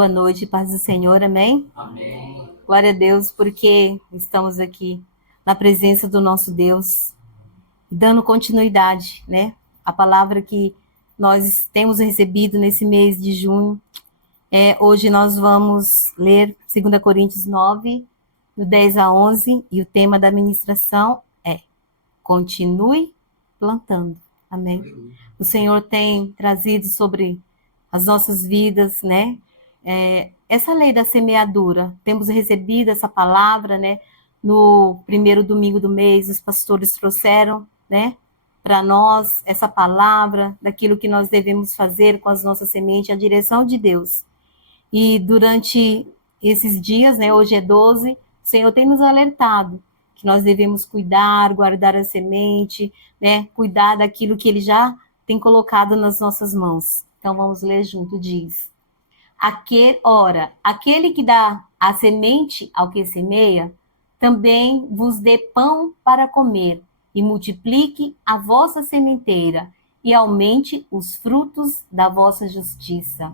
Boa noite, paz do Senhor, amém? Amém. Glória a Deus, porque estamos aqui na presença do nosso Deus, dando continuidade, né? A palavra que nós temos recebido nesse mês de junho. Hoje nós vamos ler 2 Coríntios 9, do 10 a 11, e o tema da ministração é Continue plantando, amém? O Senhor tem trazido sobre as nossas vidas, né? Essa lei da semeadura, temos recebido essa palavra, né? No primeiro domingo do mês, os pastores trouxeram, né? Para nós, essa palavra daquilo que nós devemos fazer com as nossas sementes, a direção de Deus. E durante esses dias, né? Hoje é 12, o Senhor tem nos alertado que nós devemos cuidar, guardar a semente, né? Cuidar daquilo que Ele já tem colocado nas nossas mãos. Então vamos ler junto, diz. Aquele que dá a semente ao que semeia, também vos dê pão para comer, e multiplique a vossa sementeira, e aumente os frutos da vossa justiça.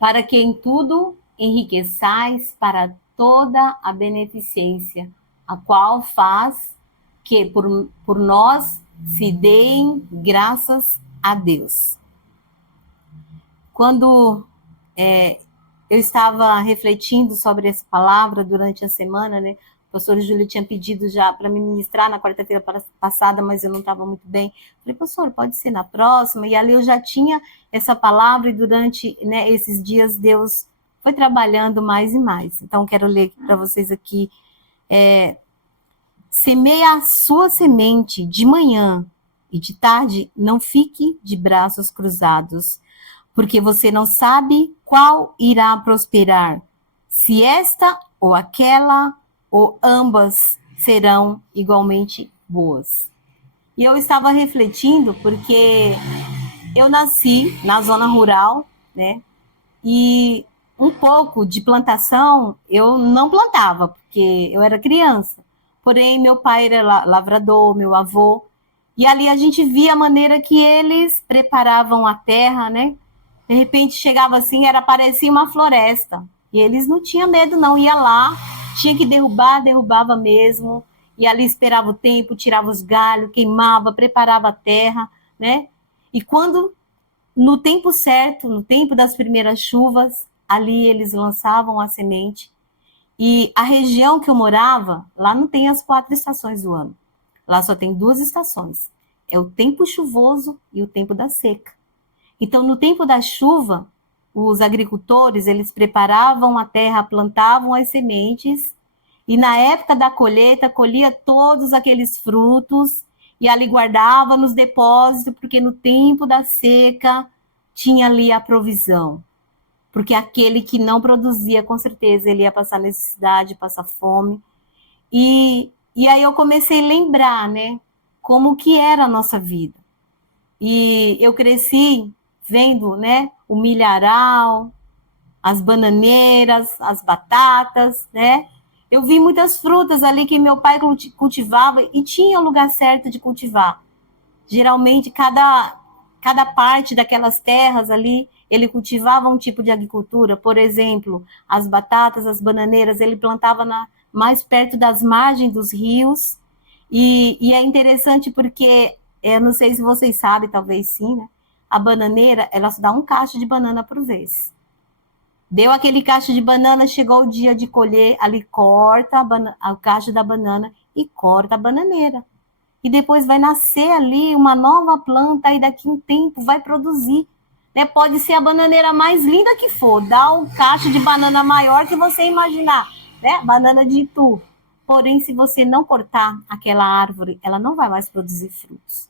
Para que em tudo enriqueçais para toda a beneficência, a qual faz que por nós se deem graças a Deus. Quando eu estava refletindo sobre essa palavra durante a semana, né? O pastor Júlio tinha pedido já para me ministrar na quarta-feira passada, mas eu não estava muito bem. Falei, pastor, pode ser na próxima? E ali eu já tinha essa palavra e durante, né, esses dias Deus foi trabalhando mais e mais. Então, quero ler para vocês aqui. Semeia a sua semente de manhã e de tarde, não fique de braços cruzados, porque você não sabe qual irá prosperar, se esta ou aquela, ou ambas serão igualmente boas. E eu estava refletindo, porque eu nasci na zona rural, né? E um pouco de plantação eu não plantava, porque eu era criança. Porém, meu pai era lavrador, meu avô, e ali a gente via a maneira que eles preparavam a terra, né? De repente chegava assim, parecia uma floresta. E eles não tinham medo, não. Ia lá, tinha que derrubar, derrubava mesmo. E ali esperava o tempo, tirava os galhos, queimava, preparava a terra, né? E quando, no tempo certo, no tempo das primeiras chuvas, ali eles lançavam a semente. E a região que eu morava, lá não tem as 4 estações do ano. Lá só tem 2 estações. É o tempo chuvoso e o tempo da seca. Então, no tempo da chuva, os agricultores, eles preparavam a terra, plantavam as sementes, e na época da colheita, colhia todos aqueles frutos, e ali guardava nos depósitos, porque no tempo da seca tinha ali a provisão. Porque aquele que não produzia, com certeza, ele ia passar necessidade, passar fome. E aí eu comecei a lembrar, né, como que era a nossa vida. E eu cresci vendo, né, o milharal, as bananeiras, as batatas, né? Eu vi muitas frutas ali que meu pai cultivava e tinha o lugar certo de cultivar. Geralmente, cada parte daquelas terras ali, ele cultivava um tipo de agricultura. Por exemplo, as batatas, as bananeiras, ele plantava mais perto das margens dos rios. E é interessante porque, eu não sei se vocês sabem, talvez sim, né? A bananeira, ela só dá um cacho de banana por vez. Deu aquele cacho de banana, chegou o dia de colher, ali corta o cacho da banana e corta a bananeira. E depois vai nascer ali uma nova planta e daqui a um tempo vai produzir. Né? Pode ser a bananeira mais linda que for, dá um cacho de banana maior que você imaginar, né? Banana de Itu. Porém, se você não cortar aquela árvore, ela não vai mais produzir frutos.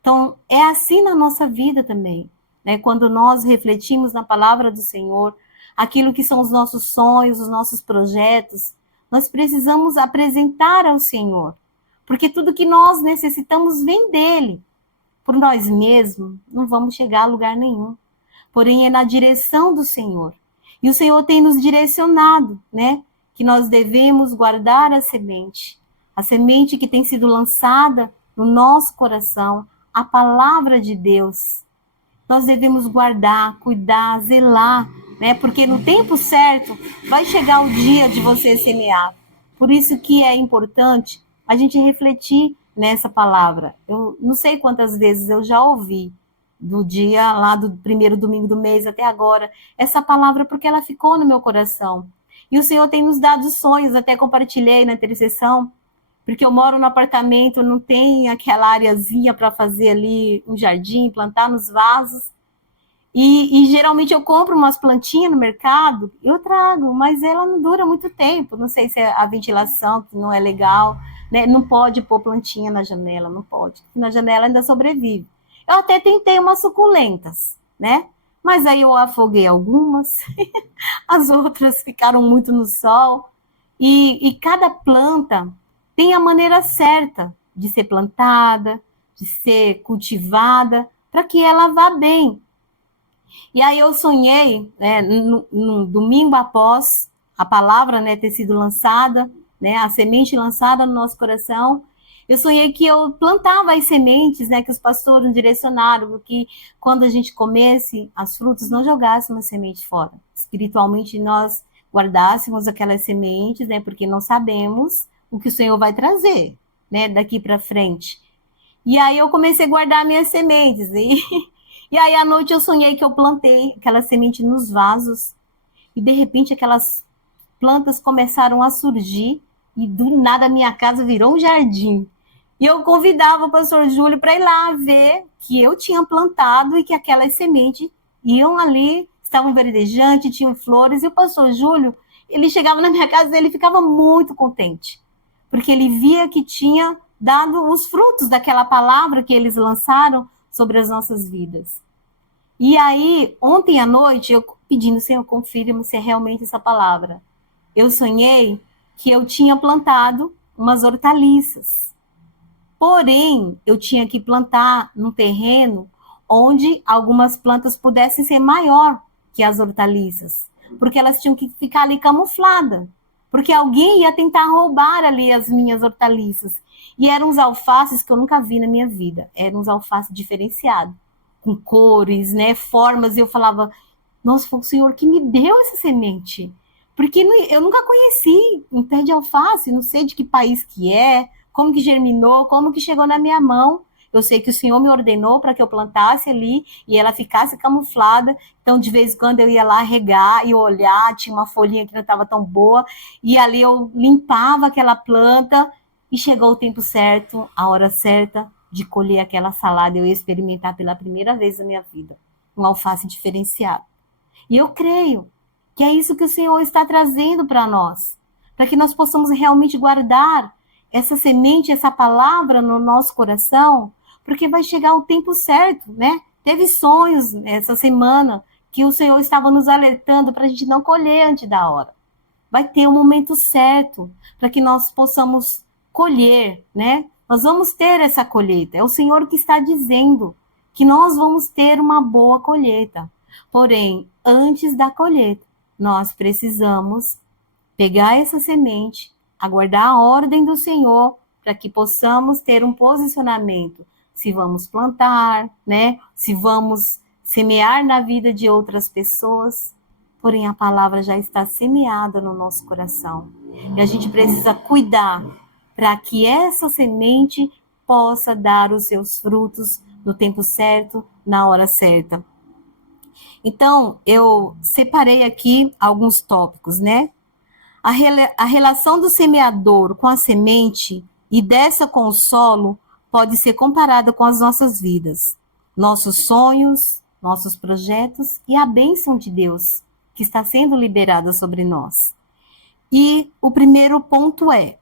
Então, é assim na nossa vida também, né? Quando nós refletimos na palavra do Senhor, aquilo que são os nossos sonhos, os nossos projetos, nós precisamos apresentar ao Senhor. Porque tudo que nós necessitamos vem dele. Por nós mesmos, não vamos chegar a lugar nenhum. Porém, é na direção do Senhor. E o Senhor tem nos direcionado, né? Que nós devemos guardar a semente que tem sido lançada no nosso coração, a palavra de Deus. nós devemos guardar, cuidar, zelar, né? Porque no tempo certo vai chegar o dia de você semear. Por isso que é importante a gente refletir nessa palavra. Eu não sei quantas vezes eu já ouvi do dia lá do primeiro domingo do mês até agora essa palavra, porque ela ficou no meu coração. E o Senhor tem nos dado sonhos, até compartilhei na intercessão, porque eu moro no apartamento, não tem aquela areazinha para fazer ali um jardim, plantar nos vasos. E geralmente eu compro umas plantinhas no mercado, eu trago, mas ela não dura muito tempo. Não sei se é a ventilação que não é legal, né? Não pode pôr plantinha na janela, não pode. Na janela ainda sobrevive. Eu até tentei umas suculentas, né? Mas aí eu afoguei algumas, as outras ficaram muito no sol. E cada planta tem a maneira certa de ser plantada, de ser cultivada, para que ela vá bem. E aí eu sonhei, né, no domingo após a palavra, né, ter sido lançada, né, a semente lançada no nosso coração, eu sonhei que eu plantava as sementes, né, que os pastores direcionaram, que quando a gente comesse as frutas, não jogássemos a semente fora. Espiritualmente, nós guardássemos aquelas sementes, né, porque não sabemos o que o Senhor vai trazer, né, daqui para frente. E aí eu comecei a guardar minhas sementes. E aí à noite eu sonhei que eu plantei aquela semente nos vasos. E de repente aquelas plantas começaram a surgir. E do nada a minha casa virou um jardim. E eu convidava o pastor Júlio para ir lá ver que eu tinha plantado e que aquelas sementes iam ali, estavam verdejantes, tinham flores. E o pastor Júlio, ele chegava na minha casa e ele ficava muito contente. Porque ele via que tinha dado os frutos daquela palavra que eles lançaram sobre as nossas vidas. E aí, ontem à noite, eu pedindo, Senhor, confirma se é realmente essa palavra. Eu sonhei que eu tinha plantado umas hortaliças. Porém, eu tinha que plantar num terreno onde algumas plantas pudessem ser maior que as hortaliças, porque elas tinham que ficar ali camufladas, porque alguém ia tentar roubar ali as minhas hortaliças. E eram uns alfaces que eu nunca vi na minha vida, eram uns alfaces diferenciados, com cores, né, formas, e eu falava, nossa, foi o Senhor que me deu essa semente, porque eu nunca conheci um pé de alface, não sei de que país que é, como que germinou, como que chegou na minha mão. Eu sei que o Senhor me ordenou para que eu plantasse ali e ela ficasse camuflada. Então, de vez em quando, eu ia lá regar e olhar, tinha uma folhinha que não estava tão boa, e ali eu limpava aquela planta e chegou o tempo certo, a hora certa de colher aquela salada. Eu ia experimentar pela primeira vez na minha vida um alface diferenciado. E eu creio que é isso que o Senhor está trazendo para nós, para que nós possamos realmente guardar essa semente, essa palavra no nosso coração, porque vai chegar o tempo certo, né? Teve sonhos essa semana que o Senhor estava nos alertando para a gente não colher antes da hora. Vai ter um momento certo para que nós possamos colher, né? Nós vamos ter essa colheita. É o Senhor que está dizendo que nós vamos ter uma boa colheita. Porém, antes da colheita, nós precisamos pegar essa semente, aguardar a ordem do Senhor para que possamos ter um posicionamento. Se vamos plantar, né? Se vamos semear na vida de outras pessoas. Porém, a palavra já está semeada no nosso coração. E a gente precisa cuidar para que essa semente possa dar os seus frutos no tempo certo, na hora certa. Então, eu separei aqui alguns tópicos, né? A relação do semeador com a semente e dessa com o solo pode ser comparada com as nossas vidas, nossos sonhos, nossos projetos e a bênção de Deus que está sendo liberada sobre nós. E o primeiro ponto é,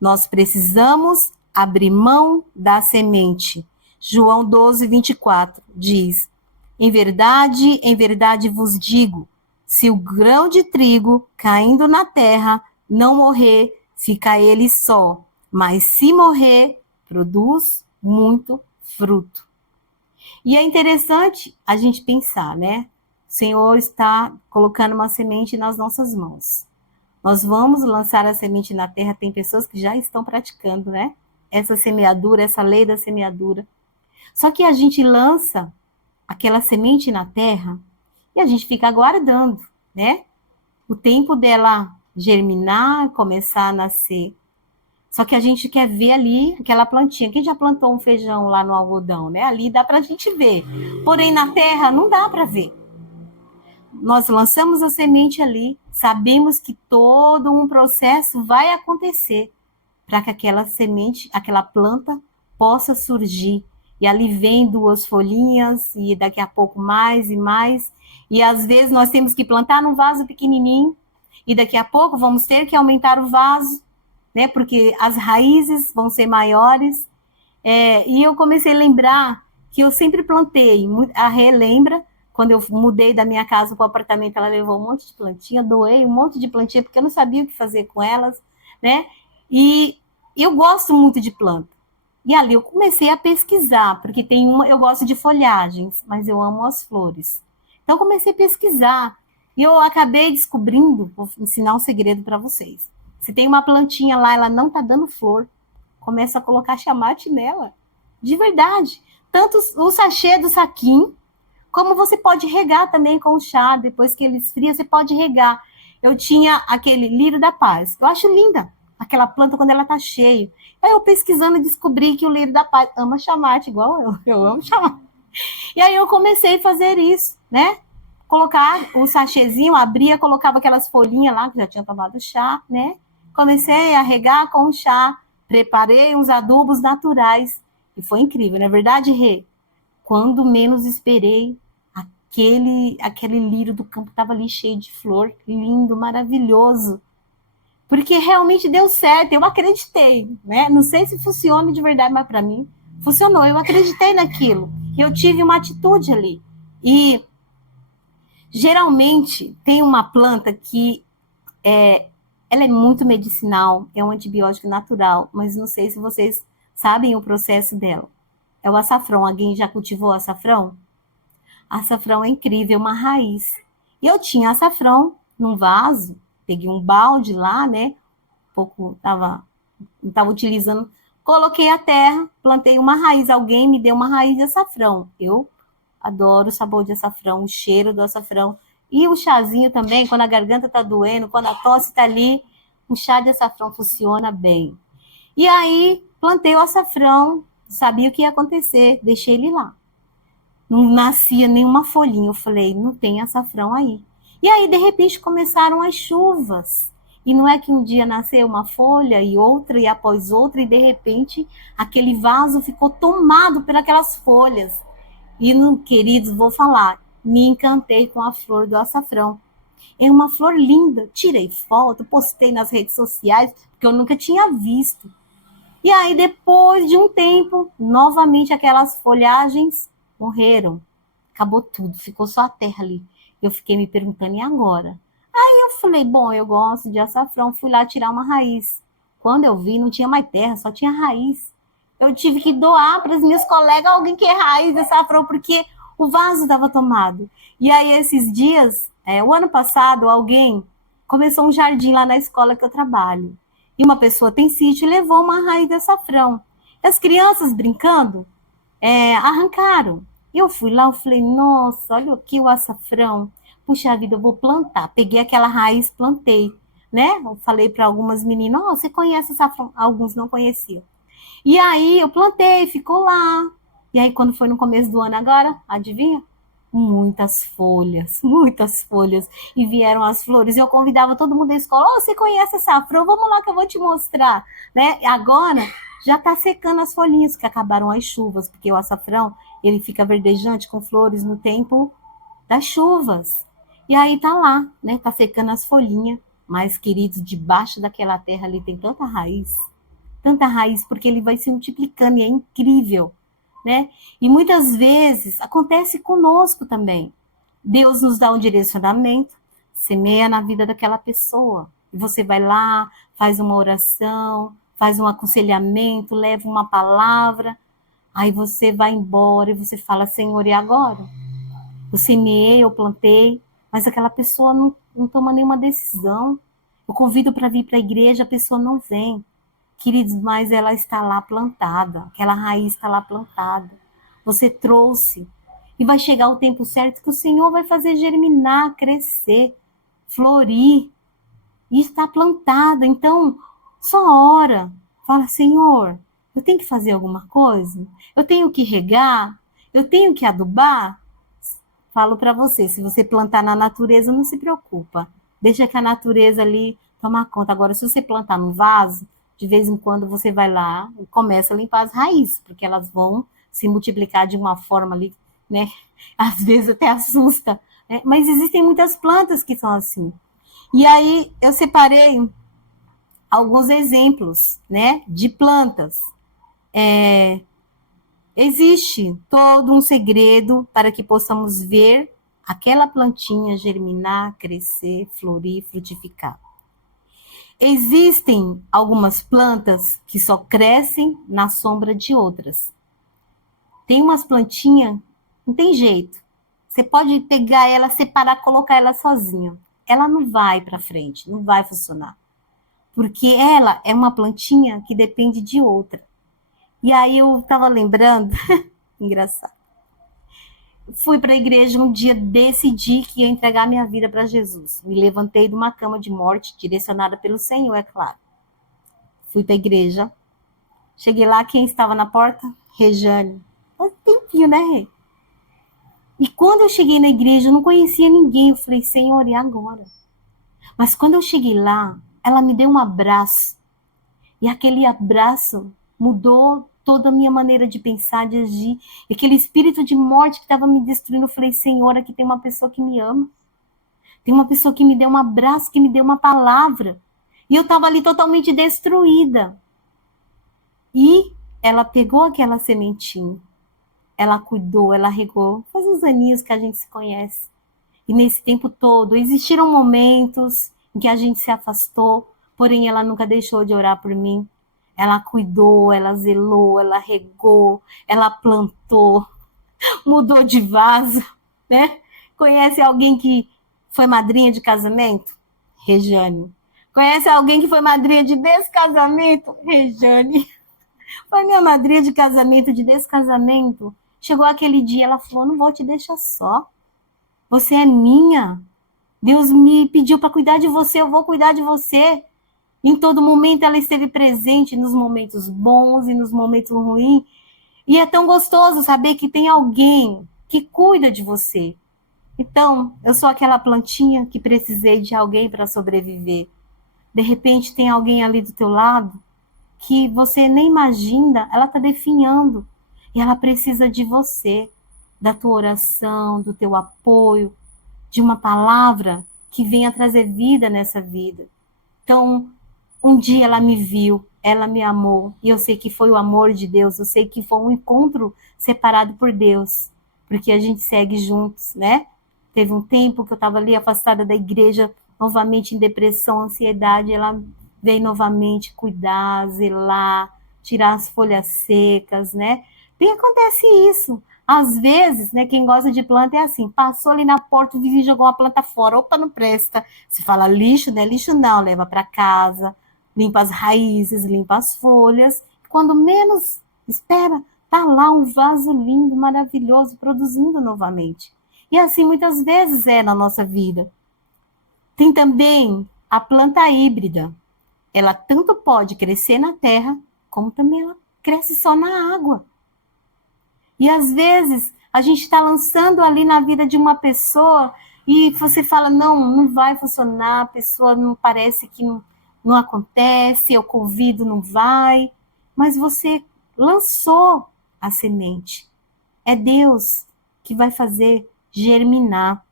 nós precisamos abrir mão da semente. João 12, 24 diz, em verdade vos digo, se o grão de trigo caindo na terra não morrer, fica ele só. Mas se morrer, produz muito fruto. E é interessante a gente pensar, né? O Senhor está colocando uma semente nas nossas mãos. Nós vamos lançar a semente na terra. Tem pessoas que já estão praticando, né? Essa semeadura, essa lei da semeadura. Só que a gente lança aquela semente na terra e a gente fica aguardando, né? O tempo dela germinar, começar a nascer. Só que a gente quer ver ali aquela plantinha. Quem já plantou um feijão lá no algodão, né? Ali dá para a gente ver. Porém, na terra não dá para ver. Nós lançamos a semente ali, sabemos que todo um processo vai acontecer para que aquela semente, aquela planta possa surgir. E ali vem duas folhinhas, e daqui a pouco mais e mais. E às vezes nós temos que plantar num vaso pequenininho, e daqui a pouco vamos ter que aumentar o vaso, né? Porque as raízes vão ser maiores. E eu comecei a lembrar que eu sempre plantei. A Rê lembra, quando eu mudei da minha casa para o apartamento, ela levou um monte de plantinha, doei um monte de plantinha, porque eu não sabia o que fazer com elas, né? E eu gosto muito de planta. E ali eu comecei a pesquisar, porque tem uma, eu gosto de folhagens, mas eu amo as flores. Então eu comecei a pesquisar e eu acabei descobrindo, vou ensinar um segredo para vocês. Se tem uma plantinha lá, ela não está dando flor, começa a colocar chamate nela. De verdade. Tanto o sachê do saquinho, como você pode regar também com o chá. Depois que ele esfria, você pode regar. Eu tinha aquele lírio da paz. Eu acho linda aquela planta quando ela tá cheia. Aí eu pesquisando descobri que o lírio da paz ama chamate, igual eu. Eu amo chamate. E aí eu comecei a fazer isso, né? Colocar o sachêzinho, abria, colocava aquelas folhinhas lá, que já tinha tomado chá, né? Comecei a regar com o chá, preparei uns adubos naturais. E foi incrível, não é verdade, Rê? Quando menos esperei, aquele lírio do campo estava ali cheio de flor, lindo, maravilhoso. Porque realmente deu certo, eu acreditei, né? Não sei se funciona de verdade, mas para mim funcionou. Eu acreditei naquilo. E eu tive uma atitude ali. E geralmente tem uma planta que ela é muito medicinal, é um antibiótico natural, mas não sei se vocês sabem o processo dela. É o açafrão. Alguém já cultivou açafrão? Açafrão é incrível, uma raiz. E eu tinha açafrão num vaso, peguei um balde lá, né? Pouco não estava utilizando. Coloquei a terra, plantei uma raiz. Alguém me deu uma raiz de açafrão. Eu adoro o sabor de açafrão, o cheiro do açafrão. E o chazinho também, quando a garganta tá doendo, quando a tosse tá ali, um chá de açafrão funciona bem. E aí, plantei o açafrão, sabia o que ia acontecer, deixei ele lá. Não nascia nenhuma folhinha. Eu falei, não tem açafrão aí. E aí, de repente, começaram as chuvas. E não é que um dia nasceu uma folha e outra e após outra, e de repente aquele vaso ficou tomado por aquelas folhas. E, queridos, vou falar, me encantei com a flor do açafrão. É uma flor linda. Tirei foto, postei nas redes sociais, porque eu nunca tinha visto. E aí, depois de um tempo, novamente aquelas folhagens morreram. Acabou tudo, ficou só a terra ali. Eu fiquei me perguntando, e agora? Aí eu falei, bom, eu gosto de açafrão, fui lá tirar uma raiz. Quando eu vi, não tinha mais terra, só tinha raiz. Eu tive que doar para as minhas colegas alguém que é raiz de açafrão, porque o vaso estava tomado. E aí, esses dias, o ano passado, alguém começou um jardim lá na escola que eu trabalho. E uma pessoa tem sítio e levou uma raiz de açafrão. As crianças brincando, arrancaram. Eu fui lá, eu falei, nossa, olha aqui o açafrão. Puxa vida, eu vou plantar. Peguei aquela raiz, plantei, né? Eu falei para algumas meninas, oh, você conhece açafrão? Alguns não conheciam. E aí eu plantei, ficou lá. E aí quando foi no começo do ano agora, adivinha? Muitas folhas, muitas folhas. E vieram as flores. E eu convidava todo mundo da escola, oh, você conhece açafrão? Vamos lá que eu vou te mostrar. Né? Agora já está secando as folhinhas, que acabaram as chuvas, porque o açafrão ele fica verdejante com flores no tempo das chuvas. E aí tá lá, né? Tá secando as folhinhas. Mas, queridos, debaixo daquela terra ali tem tanta raiz, porque ele vai se multiplicando e é incrível, né? E muitas vezes acontece conosco também. Deus nos dá um direcionamento, semeia na vida daquela pessoa. E você vai lá, faz uma oração, faz um aconselhamento, leva uma palavra, aí você vai embora e você fala, Senhor, e agora? Eu semeei, eu plantei, mas aquela pessoa não toma nenhuma decisão. Eu convido para vir para a igreja, a pessoa não vem. Queridos, mas ela está lá plantada, aquela raiz está lá plantada. Você trouxe. E vai chegar o tempo certo que o Senhor vai fazer germinar, crescer, florir. E está plantada. Então, só ora. Fala, Senhor, eu tenho que fazer alguma coisa? Eu tenho que regar? Eu tenho que adubar? Falo para você, se você plantar na natureza, não se preocupa. Deixa que a natureza ali toma conta. Agora, se você plantar no vaso, de vez em quando você vai lá e começa a limpar as raízes, porque elas vão se multiplicar de uma forma ali, né? Às vezes até assusta. Né? Mas existem muitas plantas que são assim. E aí eu separei alguns exemplos, né, de plantas. Existe todo um segredo para que possamos ver aquela plantinha germinar, crescer, florir, frutificar. Existem algumas plantas que só crescem na sombra de outras. Tem umas plantinhas, não tem jeito. Você pode pegar ela, separar, colocar ela sozinha. Ela não vai para frente, não vai funcionar. Porque ela é uma plantinha que depende de outra. E aí eu estava lembrando, engraçado. Fui para a igreja um dia, decidi que ia entregar minha vida para Jesus. Me levantei de uma cama de morte, direcionada pelo Senhor, é claro. Fui para a igreja. Cheguei lá, quem estava na porta? Rejane. Faz tempinho, né, Rei? E quando eu cheguei na igreja, eu não conhecia ninguém. Eu falei, Senhor, e agora? Mas quando eu cheguei lá, ela me deu um abraço. E aquele abraço mudou toda a minha maneira de pensar, de agir. E aquele espírito de morte que estava me destruindo, eu falei, Senhor, aqui tem uma pessoa que me ama. Tem uma pessoa que me deu um abraço, que me deu uma palavra. E eu estava ali totalmente destruída. E ela pegou aquela sementinha. Ela cuidou, ela regou. Faz uns aninhos que a gente se conhece. E nesse tempo todo, existiram momentos em que a gente se afastou, porém ela nunca deixou de orar por mim. Ela cuidou, ela zelou, ela regou, ela plantou, mudou de vaso, né? Conhece alguém que foi madrinha de casamento? Rejane. Conhece alguém que foi madrinha de descasamento? Rejane. Foi minha madrinha de casamento, de descasamento. Chegou aquele dia, ela falou, não vou te deixar só. Você é minha. Deus me pediu para cuidar de você, eu vou cuidar de você. Em todo momento ela esteve presente, nos momentos bons e nos momentos ruins. E é tão gostoso saber que tem alguém que cuida de você. Então, eu sou aquela plantinha que precisei de alguém para sobreviver. De repente tem alguém ali do teu lado que você nem imagina, ela está definhando. E ela precisa de você, da tua oração, do teu apoio, de uma palavra que venha trazer vida nessa vida. Então, um dia ela me viu, ela me amou, e eu sei que foi o amor de Deus, eu sei que foi um encontro separado por Deus, porque a gente segue juntos, né? Teve um tempo que eu estava ali afastada da igreja, novamente em depressão, ansiedade, ela veio novamente cuidar, zelar, tirar as folhas secas, né? E acontece isso. Às vezes, né, quem gosta de planta é assim, passou ali na porta, o vizinho jogou uma planta fora, opa, não presta. Se fala lixo, né? Lixo não, leva para casa, limpa as raízes, limpa as folhas. Quando menos espera, tá lá um vaso lindo, maravilhoso, produzindo novamente. E assim muitas vezes é na nossa vida. Tem também a planta híbrida. Ela tanto pode crescer na terra, como também ela cresce só na água. E às vezes a gente está lançando ali na vida de uma pessoa e você fala, não, não vai funcionar, a pessoa não parece que não acontece, eu convido, não vai. Mas você lançou a semente. É Deus que vai fazer germinar.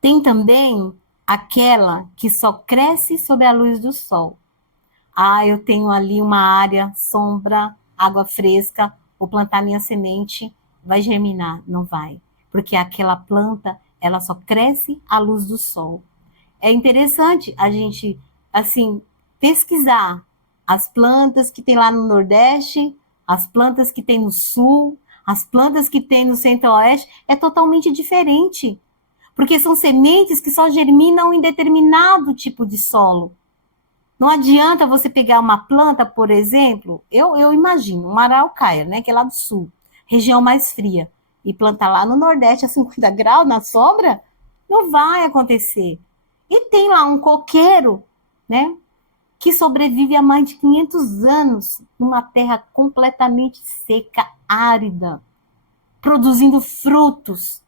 Tem também aquela que só cresce sob a luz do sol. Ah, eu tenho ali uma área, sombra, água fresca, vou plantar minha semente, vai germinar? Não vai, porque aquela planta, ela só cresce à luz do sol. É interessante a gente, assim, pesquisar as plantas que tem lá no Nordeste, as plantas que tem no Sul, as plantas que tem no Centro-Oeste, é totalmente diferente, porque são sementes que só germinam em determinado tipo de solo. Não adianta você pegar uma planta, por exemplo, eu imagino, uma araucária, né, que é lá do sul, região mais fria. e plantar lá no Nordeste a 50 graus, na sombra, não vai acontecer. E tem lá um coqueiro, né, que sobrevive há mais de 500 anos numa terra completamente seca, árida, produzindo frutos.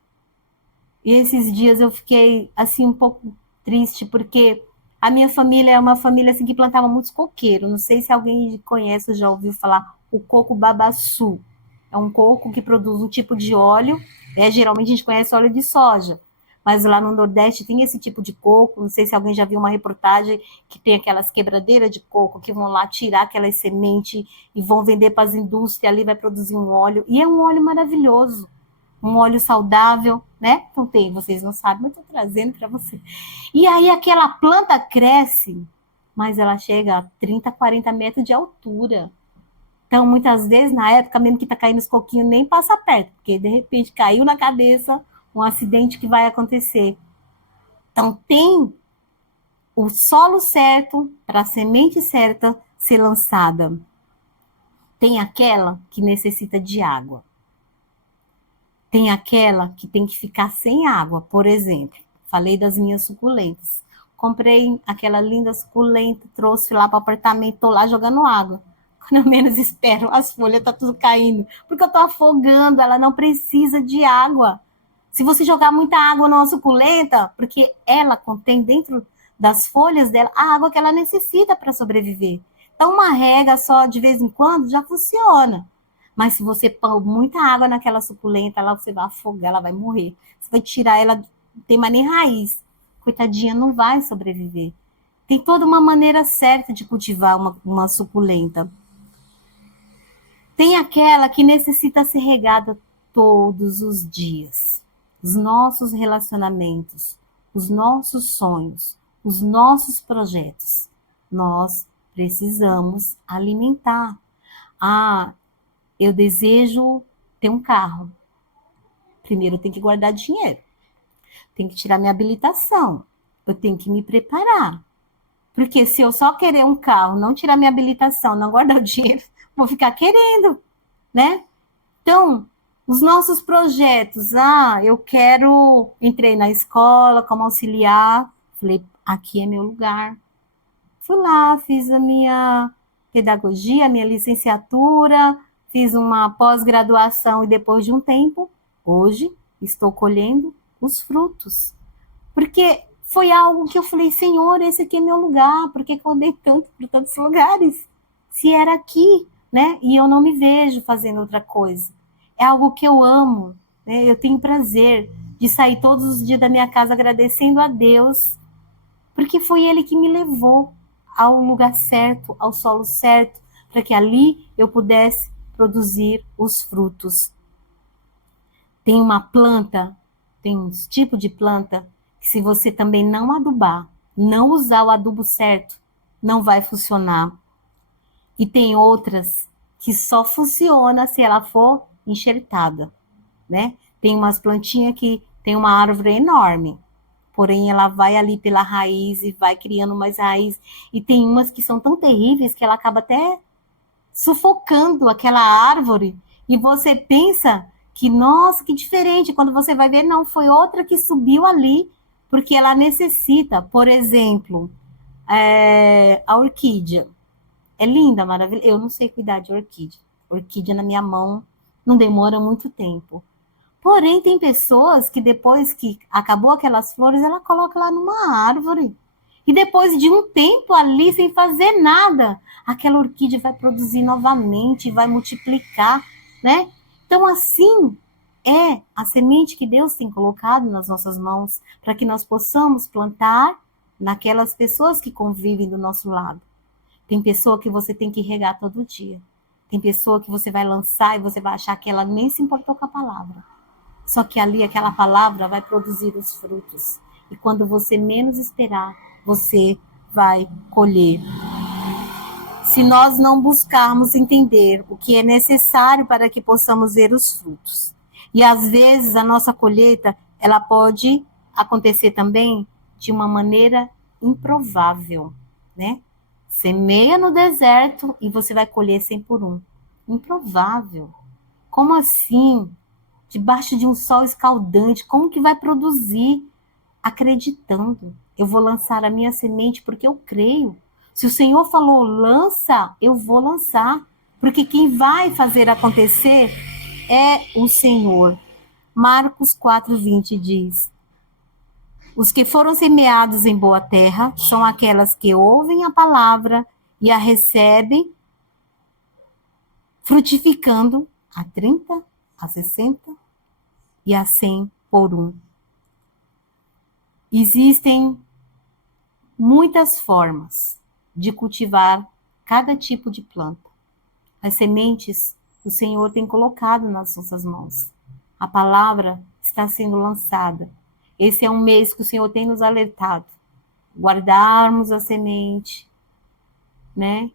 E esses dias eu fiquei assim um pouco triste porque a minha família é uma família assim que plantava muitos coqueiros. Não sei se alguém conhece ou já ouviu falar o coco babaçu. É um coco que produz um tipo de óleo. Geralmente a gente conhece óleo de soja, mas lá no Nordeste tem esse tipo de coco. Não sei se alguém já viu uma reportagem que tem aquelas quebradeiras de coco que vão lá tirar aquelas sementes e vão vender para as indústrias. Ali vai produzir um óleo e é um óleo maravilhoso, um óleo saudável, né? Então tem, vocês não sabem, mas estou trazendo para você. E aí aquela planta cresce, mas ela chega a 30, 40 metros de altura. Então, muitas vezes, na época mesmo que tá caindo os coquinhos, nem passa perto, porque de repente caiu na cabeça um acidente que vai acontecer. Então, tem o solo certo para a semente certa ser lançada. Tem aquela que necessita de água. Tem aquela que tem que ficar sem água, por exemplo. Falei das minhas suculentas. Comprei aquela linda suculenta, trouxe lá para o apartamento, tô lá jogando água. Quando eu menos espero, as folhas tá tudo caindo, porque eu tô afogando, ela não precisa de água. Se você jogar muita água numa suculenta, porque ela contém dentro das folhas dela a água que ela necessita para sobreviver. Então, uma rega só de vez em quando já funciona. Mas se você pôr muita água naquela suculenta, ela você vai afogar, ela vai morrer. Você vai tirar ela, não tem mais nem raiz. Coitadinha, não vai sobreviver. Tem toda uma maneira certa de cultivar uma suculenta. Tem aquela que necessita ser regada todos os dias. Os nossos relacionamentos, os nossos sonhos, os nossos projetos. Nós precisamos alimentar. Eu desejo ter um carro. Primeiro eu tenho que guardar dinheiro. Tenho que tirar minha habilitação. Eu tenho que me preparar. Porque se eu só querer um carro, não tirar minha habilitação, não guardar o dinheiro, vou ficar querendo, né? Então, os nossos projetos, eu quero, entrei na escola como auxiliar, falei, aqui é meu lugar. Fui lá, fiz a minha pedagogia, a minha licenciatura, fiz uma pós-graduação e depois de um tempo, hoje, estou colhendo os frutos. Porque foi algo que eu falei, Senhor, esse aqui é meu lugar, por que eu andei tanto por tantos lugares? Se era aqui, né? E eu não me vejo fazendo outra coisa. É algo que eu amo, né? Eu tenho prazer de sair todos os dias da minha casa agradecendo a Deus, porque foi Ele que me levou ao lugar certo, ao solo certo, para que ali eu pudesse produzir os frutos. Tem uma planta, tem um tipo de planta que se você também não adubar, não usar o adubo certo, não vai funcionar. E tem outras que só funciona se ela for enxertada, né? Tem umas plantinhas que tem uma árvore enorme, porém ela vai ali pela raiz e vai criando mais raiz. E tem umas que são tão terríveis que ela acaba até sufocando aquela árvore. E você pensa que, nossa, que diferente. Quando você vai ver, não, foi outra que subiu ali, porque ela necessita, por exemplo, a orquídea. É linda, maravilhosa. Eu não sei cuidar de orquídea. Orquídea na minha mão não demora muito tempo. Porém, tem pessoas que depois que acabou aquelas flores, ela coloca lá numa árvore. E depois de um tempo ali, sem fazer nada, aquela orquídea vai produzir novamente, vai multiplicar, né? Então, assim é a semente que Deus tem colocado nas nossas mãos para que nós possamos plantar naquelas pessoas que convivem do nosso lado. Tem pessoa que você tem que regar todo dia. Tem pessoa que você vai lançar e você vai achar que ela nem se importou com a palavra. Só que ali aquela palavra vai produzir os frutos. E quando você menos esperar, você vai colher. Se nós não buscarmos entender o que é necessário para que possamos ver os frutos. E às vezes a nossa colheita, ela pode acontecer também de uma maneira improvável, né? Semeia no deserto e você vai colher 100 por 1. Improvável. Como assim? debaixo de um sol escaldante. Como que vai produzir? Acreditando. Eu vou lançar a minha semente porque eu creio. Se o Senhor falou lança, eu vou lançar. Porque quem vai fazer acontecer é o Senhor. Marcos 4:20 diz: os que foram semeados em boa terra são aquelas que ouvem a palavra e a recebem, frutificando a 30, a 60 e a 100 por um. Existem muitas formas de cultivar cada tipo de planta. As sementes o Senhor tem colocado nas nossas mãos. A palavra está sendo lançada. Esse é um mês que o Senhor tem nos alertado. Guardarmos a semente, né?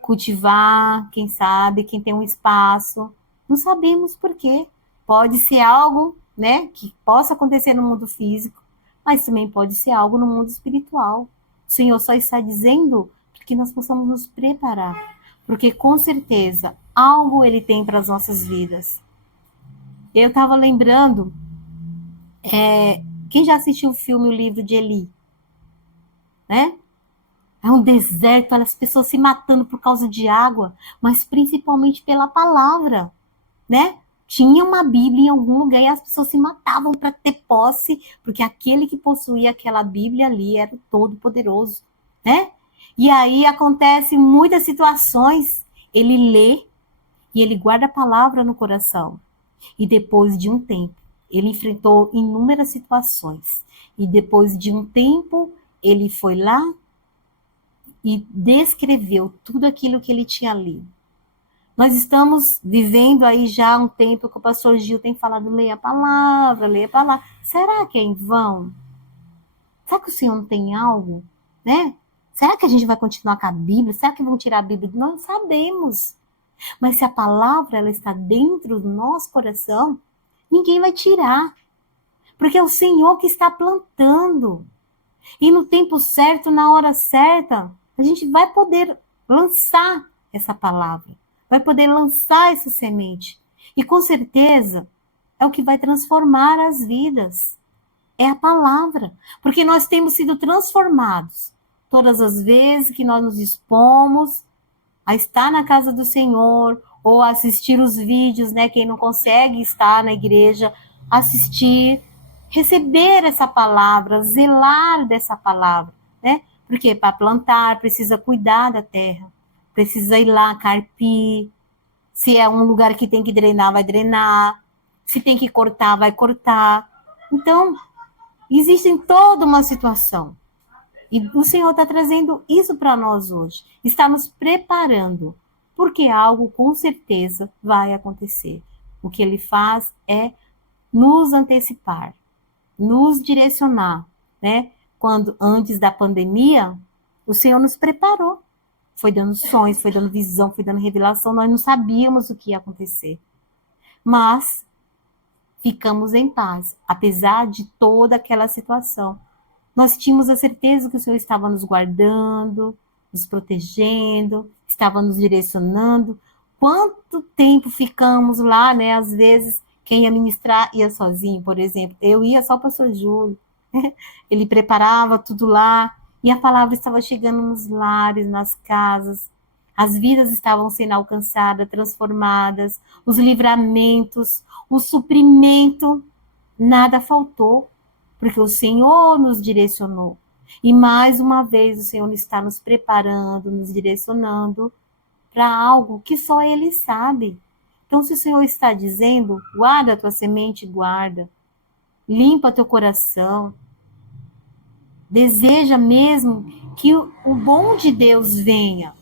Cultivar, quem sabe, quem tem um espaço. Não sabemos por quê. Pode ser algo, né, que possa acontecer no mundo físico, mas também pode ser algo no mundo espiritual. O Senhor só está dizendo que nós possamos nos preparar, porque com certeza algo Ele tem para as nossas vidas. Eu estava lembrando, quem já assistiu o filme O Livro de Eli? Né? É um deserto, as pessoas se matando por causa de água, mas principalmente pela palavra, né? Tinha uma Bíblia em algum lugar e as pessoas se matavam para ter posse, porque aquele que possuía aquela Bíblia ali era o Todo-Poderoso, né? E aí acontece muitas situações, ele lê e ele guarda a palavra no coração. E depois de um tempo, ele enfrentou inúmeras situações. E depois de um tempo, ele foi lá e descreveu tudo aquilo que ele tinha lido. Nós estamos vivendo aí já um tempo que o pastor Gil tem falado, leia a palavra, leia a palavra. Será que é em vão? Será que o Senhor não tem algo? Né? Será que a gente vai continuar com a Bíblia? Será que vão tirar a Bíblia? Não sabemos. Mas se a palavra ela está dentro do nosso coração, ninguém vai tirar. Porque é o Senhor que está plantando. E no tempo certo, na hora certa, a gente vai poder lançar essa palavra. Vai poder lançar essa semente. E com certeza é o que vai transformar as vidas. É a palavra. Porque nós temos sido transformados todas as vezes que nós nos dispomos a estar na casa do Senhor ou assistir os vídeos, né? Quem não consegue estar na igreja, assistir, receber essa palavra, zelar dessa palavra, né? Porque para plantar precisa cuidar da terra. Precisa ir lá, carpir. Se é um lugar que tem que drenar, vai drenar. Se tem que cortar, vai cortar. Então, existe toda uma situação. E o Senhor está trazendo isso para nós hoje. Está nos preparando. Porque algo, com certeza, vai acontecer. O que Ele faz é nos antecipar, nos direcionar, né? Quando, antes da pandemia, o Senhor nos preparou. Foi dando sonhos, foi dando visão, foi dando revelação. Nós não sabíamos o que ia acontecer. Mas ficamos em paz, apesar de toda aquela situação. Nós tínhamos a certeza que o Senhor estava nos guardando, nos protegendo, estava nos direcionando. Quanto tempo ficamos lá, né? Às vezes, quem ia ministrar ia sozinho, por exemplo. Eu ia só o pastor Júlio. Ele preparava tudo lá. E a palavra estava chegando nos lares, nas casas. As vidas estavam sendo alcançadas, transformadas. Os livramentos, o suprimento. Nada faltou, porque o Senhor nos direcionou. E mais uma vez o Senhor está nos preparando, nos direcionando para algo que só Ele sabe. Então, se o Senhor está dizendo, guarda a tua semente, guarda. Limpa teu coração. Deseja mesmo que o bom de Deus venha.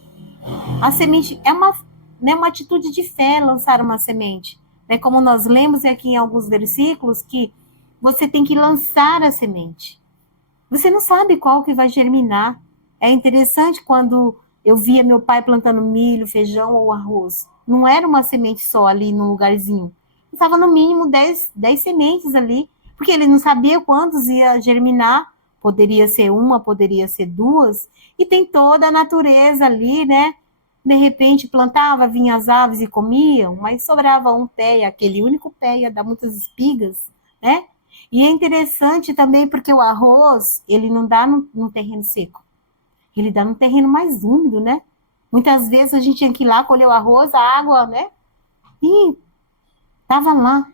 A semente é uma atitude de fé, lançar uma semente. É como nós lemos aqui em alguns versículos que você tem que lançar a semente. Você não sabe qual que vai germinar. É interessante quando eu via meu pai plantando milho, feijão ou arroz. Não era uma semente só ali num lugarzinho. Estava no mínimo 10 sementes ali, porque ele não sabia quantos ia germinar. Poderia ser uma, poderia ser duas. E tem toda a natureza ali, né? De repente plantava, vinha as aves e comiam, mas sobrava um pé, e aquele único pé ia dar muitas espigas, né? E é interessante também porque o arroz, ele não dá no terreno seco, ele dá no terreno mais úmido, né? Muitas vezes a gente tinha que ir lá colher o arroz, a água, né? E tava lá,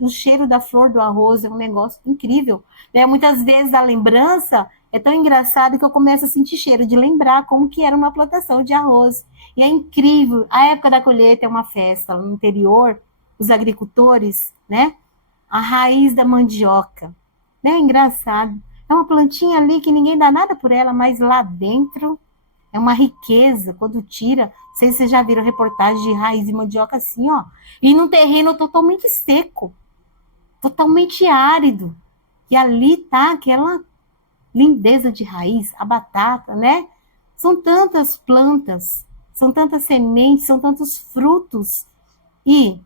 o cheiro da flor do arroz é um negócio incrível. Né? Muitas vezes a lembrança é tão engraçada que eu começo a sentir cheiro de lembrar como que era uma plantação de arroz. E é incrível. A época da colheita é uma festa no interior, os agricultores, né? A raiz da mandioca. Né? É engraçado. É uma plantinha ali que ninguém dá nada por ela, mas lá dentro é uma riqueza quando tira. Não sei se vocês já viram reportagem de raiz de mandioca assim, ó. E num terreno totalmente seco, totalmente árido. E ali tá aquela lindeza de raiz, a batata, né? São tantas plantas, são tantas sementes, são tantos frutos. E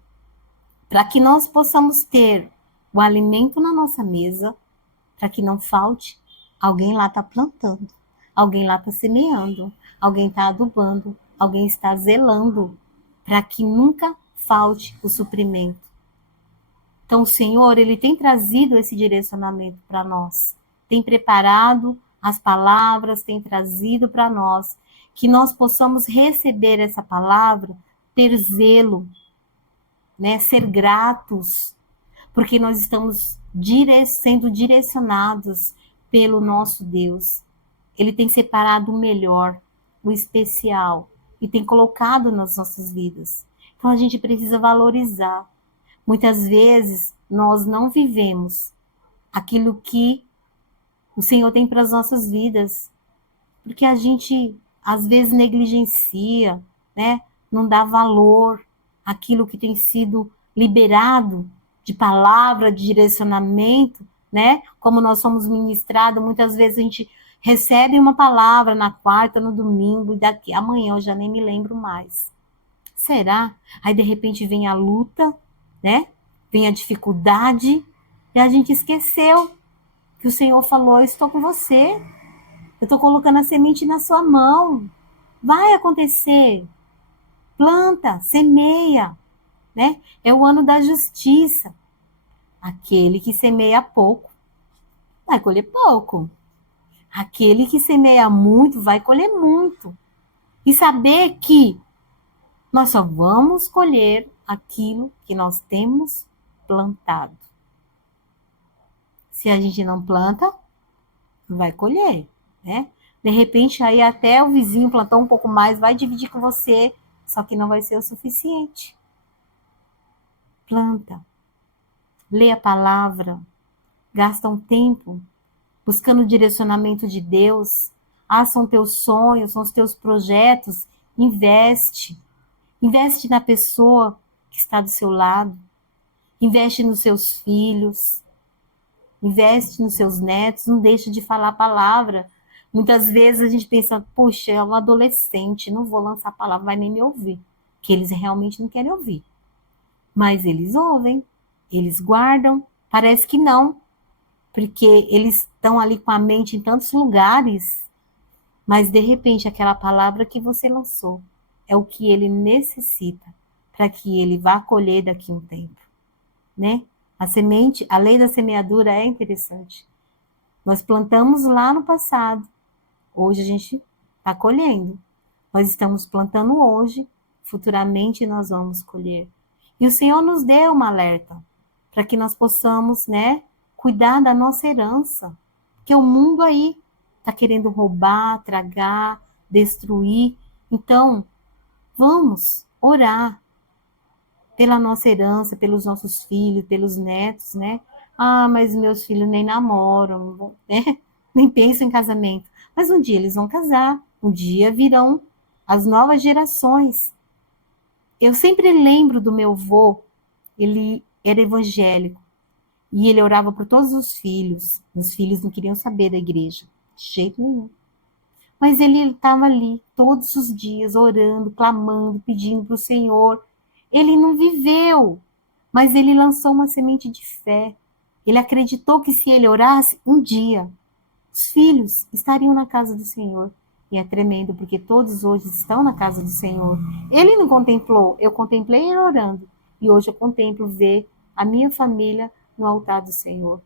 para que nós possamos ter o alimento na nossa mesa, para que não falte, alguém lá está plantando, alguém lá está semeando, alguém está adubando, alguém está zelando, para que nunca falte o suprimento. Então, o Senhor, Ele tem trazido esse direcionamento para nós, tem preparado as palavras, tem trazido para nós, que nós possamos receber essa palavra, ter zelo, né, ser gratos, porque nós estamos sendo direcionados pelo nosso Deus. Ele tem separado o melhor, o especial, e tem colocado nas nossas vidas. Então a gente precisa valorizar. Muitas vezes nós não vivemos aquilo que o Senhor tem para as nossas vidas, porque a gente às vezes negligencia, né? Não dá valor àquilo que tem sido liberado de palavra, de direcionamento, né? Como nós somos ministrados, muitas vezes a gente recebe uma palavra na quarta, no domingo, e daqui amanhã eu já nem me lembro mais. Será? Aí de repente vem a luta, né? Vem a dificuldade, e a gente esqueceu que o Senhor falou: estou com você, eu estou colocando a semente na sua mão, vai acontecer. Planta, semeia, né? É o ano da justiça. Aquele que semeia pouco vai colher pouco. Aquele que semeia muito vai colher muito. E saber que nós só vamos colher aquilo que nós temos plantado. Se a gente não planta, não vai colher, né? De repente, aí até o vizinho plantou um pouco mais, vai dividir com você, só que não vai ser o suficiente. Planta, lê a palavra, gasta um tempo buscando o direcionamento de Deus. São teus sonhos, são os teus projetos. Investe. Investe na pessoa que está do seu lado. Investe nos seus filhos. Investe nos seus netos. Não deixa de falar a palavra. Muitas vezes a gente pensa, poxa, é um adolescente, não vou lançar a palavra, vai nem me ouvir. Que eles realmente não querem ouvir. Mas eles ouvem, eles guardam. Parece que não, porque eles estão ali com a mente em tantos lugares, mas de repente aquela palavra que você lançou é o que ele necessita para que ele vá colher daqui a um tempo, né? A semente, a lei da semeadura é interessante. Nós plantamos lá no passado, hoje a gente está colhendo. Nós estamos plantando hoje, futuramente nós vamos colher. E o Senhor nos deu uma alerta para que nós possamos, né, cuidar da nossa herança, porque o mundo aí está querendo roubar, tragar, destruir. Então, vamos orar pela nossa herança, pelos nossos filhos, pelos netos, né? Mas meus filhos nem namoram, né? Nem pensam em casamento. Mas um dia eles vão casar, um dia virão as novas gerações. Eu sempre lembro do meu avô, ele era evangélico. E ele orava por todos os filhos. Os filhos não queriam saber da igreja, de jeito nenhum. Mas ele estava ali todos os dias, orando, clamando, pedindo para o Senhor. Ele não viveu, mas ele lançou uma semente de fé. Ele acreditou que se ele orasse, um dia, os filhos estariam na casa do Senhor. E é tremendo, porque todos hoje estão na casa do Senhor. Ele não contemplou, eu contemplei ele orando. E hoje eu contemplo ver a minha família no altar do Senhor,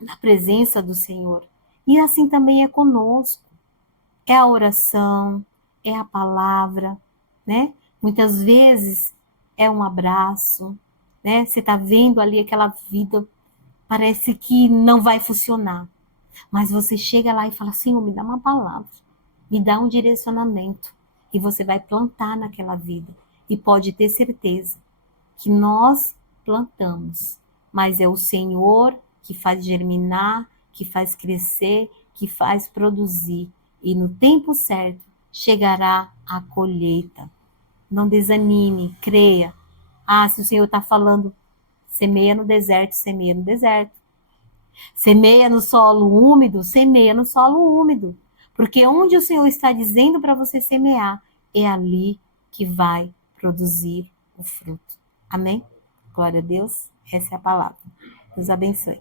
na presença do Senhor. E assim também é conosco. É a oração, é a palavra, né? Muitas vezes é um abraço, né? Você está vendo ali aquela vida, parece que não vai funcionar. Mas você chega lá e fala, Senhor, me dá uma palavra, me dá um direcionamento. E você vai plantar naquela vida. E pode ter certeza que nós plantamos, mas é o Senhor que faz germinar, que faz crescer, que faz produzir. E no tempo certo chegará a colheita. Não desanime, creia. Ah, se o Senhor está falando, semeia no deserto, semeia no deserto. Semeia no solo úmido, semeia no solo úmido. Porque onde o Senhor está dizendo para você semear, é ali que vai produzir o fruto. Amém? Glória a Deus. Essa é a palavra. Deus abençoe.